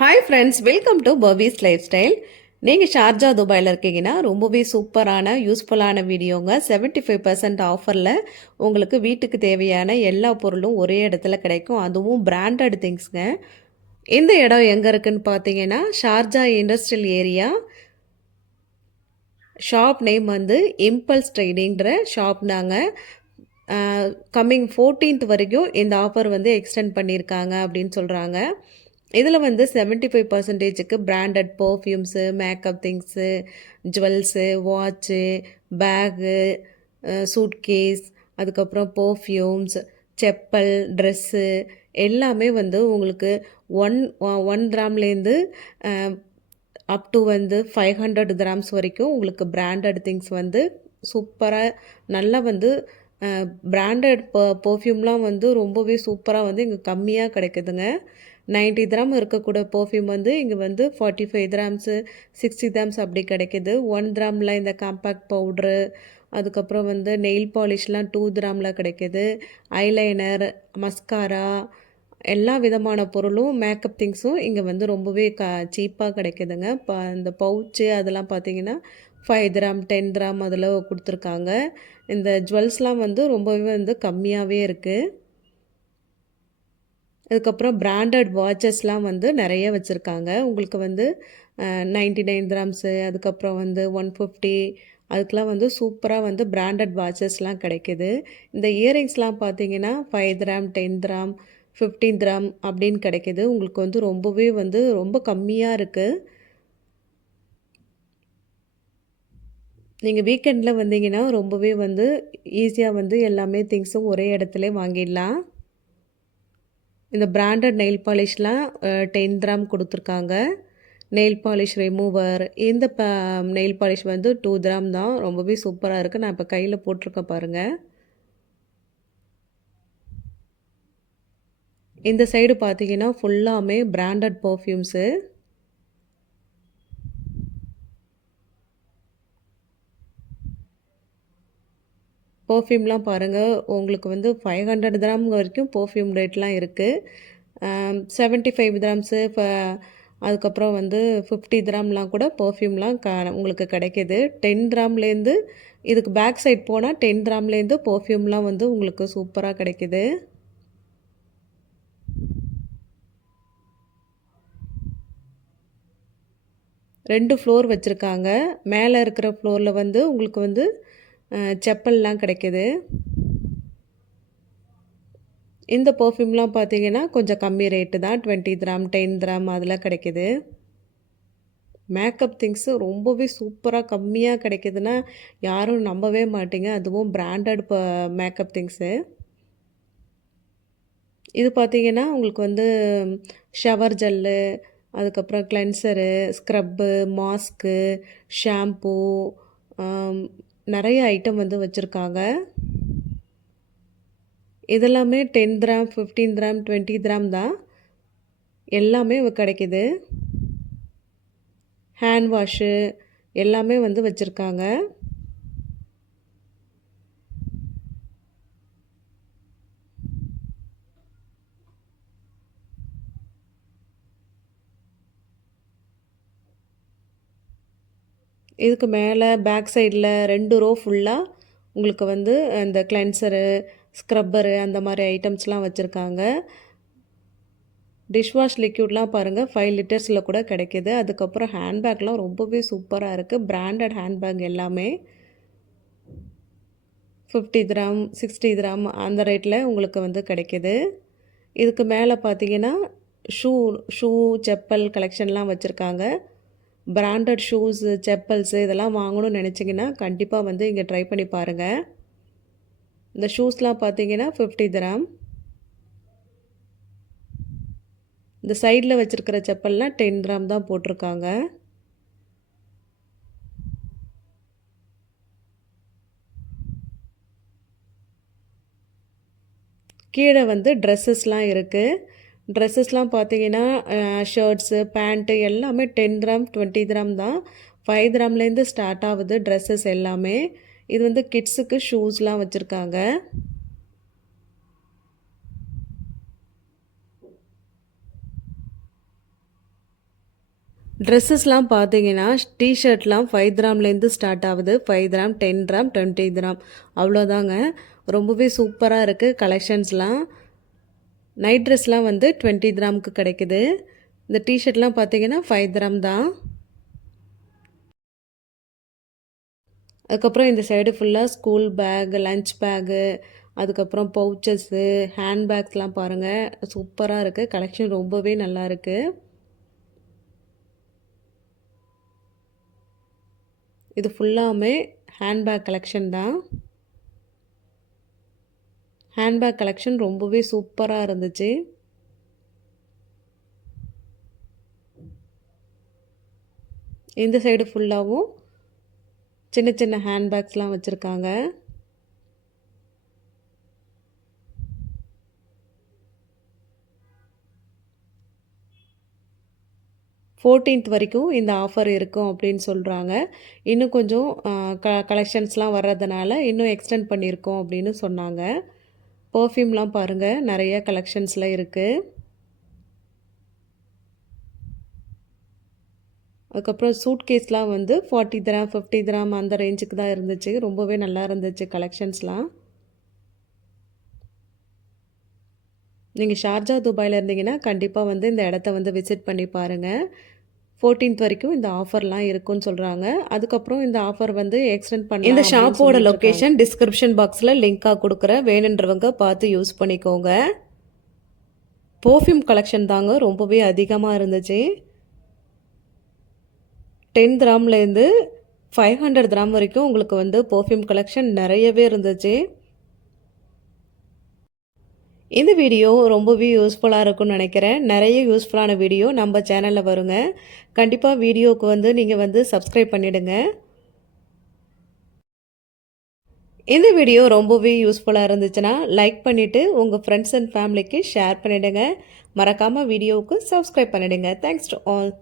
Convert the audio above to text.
Hi friends, welcome to Parvez life style. நீங்கள் Sharjah துபாயில் இருக்கீங்கன்னா ரொம்பவே சூப்பரான யூஸ்ஃபுல்லான வீடியோங்க. 75% ஆஃபரில் உங்களுக்கு வீட்டுக்கு தேவையான எல்லா பொருளும் ஒரே இடத்துல கிடைக்கும். அதுவும் பிராண்டட் திங்ஸ்ங்க. இந்த இடம் எங்கே இருக்குன்னு பார்த்தீங்கன்னா Sharjah industrial area. Shop name வந்து இம்பல்ஸ் ட்ரேடிங்கிற ஷாப் தாங்க. கம்மிங் 14th வரைக்கும் இந்த ஆஃபர் வந்து எக்ஸ்டெண்ட் பண்ணியிருக்காங்க அப்படின்னு சொல்கிறாங்க. இதில் வந்து 75%க்கு branded perfumes, makeup things, jewels, watch, bag, suitcase, அதுக்கப்புறம் பர்ஃப்யூம்ஸ், செப்பல், ட்ரெஸ்ஸு எல்லாமே வந்து உங்களுக்கு ஒன் ஒன் கிராம்லேருந்து அப் டு வந்து 500 கிராம்ஸ் வரைக்கும் உங்களுக்கு பிராண்டட் திங்ஸ் வந்து சூப்பராக நல்லா வந்து பிராண்டட் பர்ஃப்யூம்லாம் வந்து ரொம்பவே சூப்பராக வந்து இங்கே கம்மியாக கிடைக்குதுங்க. 90 கிராம் இருக்கக்கூட பர்ஃப்யூம் வந்து இங்கே வந்து 45 கிராம்ஸு 60 கிராம்ஸ் அப்படி கிடைக்கிது. 1 கிராமில் இந்த காம்பேக்ட் பவுட்ரு, அதுக்கப்புறம் வந்து நெயில் பாலிஷ்லாம் 2 கிராமில் கிடைக்கிது. ஐலைனர், மஸ்காரா எல்லா விதமான பொருளும் மேக்கப் திங்ஸும் இங்கே வந்து ரொம்பவே சீப்பாக கிடைக்குதுங்க. இந்த பவுச்சு அதெல்லாம் பார்த்தீங்கன்னா 5 கிராம் 10 கிராம் அதில் கொடுத்துருக்காங்க. இந்த ஜுவல்ஸ்லாம் வந்து ரொம்பவே வந்து கம்மியாகவே இருக்குது. அதுக்கப்புறம் பிராண்டட் வாட்சஸ்லாம் வந்து நிறைய வச்சுருக்காங்க. உங்களுக்கு வந்து 99 கிராம்ஸு, அதுக்கப்புறம் வந்து 150, அதுக்கெலாம் வந்து சூப்பராக வந்து பிராண்டட் வாட்சஸ்லாம் கிடைக்கிது. இந்த இயரிங்ஸ்லாம் பார்த்தீங்கன்னா 5 கிராம் 10 கிராம் 15 கிராம் அப்படின்னு கிடைக்கிது. உங்களுக்கு வந்து ரொம்பவே வந்து ரொம்ப கம்மியாக இருக்குது. நீங்கள் வீக்கெண்டில் வந்தீங்கன்னா ரொம்பவே வந்து ஈஸியாக வந்து எல்லாமே திங்ஸும் ஒரே இடத்துல வாங்கிடலாம். இந்த பிராண்டட் நெயில் பாலிஷ்லாம் 10 கிராம் கொடுத்துருக்காங்க. நெயில் பாலிஷ் ரிமூவர், இந்த நெயில் பாலிஷ் வந்து 2 கிராம் தான். ரொம்பவே சூப்பராக இருக்குது. நான் இப்போ கையில் போட்டிருக்கேன் பாருங்கள். இந்த சைடு பார்த்தீங்கன்னா ஃபுல்லாமே பிராண்டட் பர்ஃப்யூம்ஸு. பர்ஃப்யூம்லாம் பாருங்கள், உங்களுக்கு வந்து 500 கிராம் வரைக்கும் பர்ஃப்யூம் ரேட்லாம் இருக்குது. 75 கிராம்ஸு அதுக்கப்புறம் வந்து 50 கிராம்லாம் கூட பர்ஃப்யூம்லாம் உங்களுக்கு கிடைக்கிது. 10 கிராம்லேருந்து இதுக்கு பேக் சைட் போனால் 10 கிராம்லேருந்து பர்ஃப்யூம்லாம் வந்து உங்களுக்கு சூப்பராக கிடைக்கிது. ரெண்டு ஃப்ளோர் வச்சுருக்காங்க. மேலே இருக்கிற ஃப்ளோரில் வந்து உங்களுக்கு வந்து செப்பல்லாம் கிடைக்கிது. இந்த பர்ஃப்யூம்லாம் பார்த்தீங்கன்னா கொஞ்சம் கம்மி ரேட்டு தான். 20 கிராம் 10 கிராம் அதில் கிடைக்கிது. மேக்கப் திங்ஸு ரொம்பவே சூப்பராக கம்மியாக கிடைக்கிதுன்னா யாரும் நம்பவே மாட்டீங்க. அதுவும் பிராண்டட் மேக்கப் திங்ஸு. இது பார்த்தீங்கன்னா உங்களுக்கு வந்து ஷவர் ஜெல்லு, அதுக்கப்புறம் கிளென்சரு, ஸ்க்ரப்பு, மாஸ்க்கு, ஷாம்பூ, நிறைய ஐட்டம் வந்து வச்சுருக்காங்க. இதெல்லாமே 10 கிராம் 15 கிராம் 20 கிராம் தான் எல்லாமே கிடைக்கிது. ஹேண்ட் வாஷு எல்லாமே வந்து வச்சுருக்காங்க. இதுக்கு மேலே பேக் சைடில் 2 ரோ ஃபுல்லாக உங்களுக்கு வந்து இந்த கிளென்சரு, ஸ்க்ரப்பரு அந்த மாதிரி ஐட்டம்ஸ்லாம் வச்சுருக்காங்க. டிஷ்வாஷ் லிக்யூட்லாம் பாருங்கள் 5 லிட்டர்ஸில் கூட கிடைக்கிது. அதுக்கப்புறம் ஹேண்ட்பேக்லாம் ரொம்பவே சூப்பராக இருக்குது. பிராண்டட் ஹேண்ட்பேக் எல்லாமே 50 கிராம் 60 கிராம் அந்த ரேட்டில் உங்களுக்கு வந்து கிடைக்கிது. இதுக்கு மேலே பார்த்தீங்கன்னா ஷூ ஷூ செப்பல் கலெக்ஷன்லாம் வச்சுருக்காங்க. பிராண்டட் ஷூஸு, செப்பல்ஸு இதெல்லாம் வாங்கணும்னு நினச்சிங்கன்னா கண்டிப்பாக வந்து இங்கே ட்ரை பண்ணி பாருங்கள். இந்த ஷூஸ்லாம் பார்த்தீங்கன்னா 50 கிராம். இந்த சைடில் வச்சுருக்கிற செப்பல்லாம் 10 கிராம் தான் போட்டிருக்காங்க. கீழே வந்து ட்ரெஸ்ஸஸ்லாம் இருக்குது. ட்ரெஸ்ஸஸ்லாம் பார்த்தீங்கன்னா ஷர்ட்ஸு, பேண்ட்டு எல்லாமே 10 கிராம் 20 கிராம் தான். 5 கிராம்லேருந்து ஸ்டார்ட் ஆகுது ட்ரெஸ்ஸஸ் எல்லாமே. இது வந்து கிட்ஸுக்கு ஷூஸ்லாம் வச்சுருக்காங்க. ட்ரெஸ்ஸஸ்லாம் பார்த்தீங்கன்னா, டீ-ஷர்ட்லாம் 5 கிராம்லேருந்து ஸ்டார்ட் ஆகுது. 5 கிராம், 10 கிராம், 20 கிராம் அவ்வளோதாங்க. ரொம்பவே சூப்பரா இருக்கு கலெக்ஷன்ஸ்லாம். நைட் ட்ரெஸ்லாம் வந்து 20 கிராமுக்கு கிடைக்குது. இந்த டீ-ஷர்ட்லாம் பார்த்தீங்கன்னா 5 கிராம் தான். அதுக்கப்புறம் இந்த சைடு ஃபுல்லாக ஸ்கூல் பேக், லஞ்ச் பேகு, அதுக்கப்புறம் பவுச்சஸ்ஸு, ஹேண்ட் பேக்ஸ்லாம் பாருங்கள். சூப்பராக இருக்குது. கலெக்ஷன் ரொம்பவே நல்லா இருக்குது. இது ஃபுல்லாமே ஹேண்ட்பேக் கலெக்ஷன் தான். ஹேண்ட்பேக் கலெக்ஷன் ரொம்பவே சூப்பராக இருந்துச்சு. இந்த சைடு ஃபுல்லாகவும் சின்ன சின்ன ஹேண்ட்பேக்ஸ்லாம் வச்சுருக்காங்க. ஃபோர்டீன்த் வரைக்கும் இந்த ஆஃபர் இருக்கும் அப்படின்னு சொல்கிறாங்க. இன்னும் கொஞ்சம் கலெக்ஷன்ஸ்லாம் வர்றதுனால இன்னும் எக்ஸ்டெண்ட் பண்ணியிருக்கோம் அப்படின்னு சொன்னாங்க. பர்ஃப்யூம்லாம் பாருங்கள், நிறைய கலெக்ஷன்ஸில் இருக்குது. அதுக்கப்புறம் சூட்கேஸ்லாம் வந்து 40 கிராம் 50 கிராம் அந்த ரேஞ்சுக்கு தான் இருந்துச்சு. ரொம்பவே நல்லா இருந்துச்சு கலெக்ஷன்ஸ்லாம். நீங்கள் ஷார்ஜா துபாயில் இருந்தீங்கன்னா கண்டிப்பாக வந்து இந்த இடத்த வந்து விசிட் பண்ணி பாருங்கள். 14th வரைக்கும் இந்த ஆஃபர்லாம் இருக்குன்னு சொல்கிறாங்க. அதுக்கப்புறம் இந்த ஆஃபர் வந்து எக்ஸ்டெண்ட் பண்ணி இந்த ஷாப்போட லொக்கேஷன் டிஸ்கிரிப்ஷன் பாக்ஸில் லிங்காக கொடுக்குறேன். வேணுன்றவங்க பார்த்து யூஸ் பண்ணிக்கோங்க. பர்ஃப்யூம் கலெக்ஷன் தாங்க ரொம்பவே அதிகமாக இருந்துச்சு. 10 கிராம்லேருந்து 500 கிராம் வரைக்கும் உங்களுக்கு வந்து பர்ஃப்யூம் கலெக்ஷன் நிறையவே இருந்துச்சு. இந்த வீடியோ ரொம்பவே யூஸ்ஃபுல்லாக இருக்கும்னு நினைக்கிறேன். நிறைய யூஸ்ஃபுல்லான வீடியோ நம்ம சேனலில் வருங்க. கண்டிப்பாக வீடியோவுக்கு வந்து நீங்கள் வந்து சப்ஸ்கிரைப் பண்ணிவிடுங்க. இந்த வீடியோ ரொம்பவே யூஸ்ஃபுல்லாக இருந்துச்சுன்னா லைக் பண்ணிவிட்டு உங்கள் ஃப்ரெண்ட்ஸ் அண்ட் ஃபேமிலிக்கு ஷேர் பண்ணிவிடுங்க. மறக்காமல் வீடியோவுக்கு சப்ஸ்கிரைப் பண்ணிவிடுங்க. Thanks to all.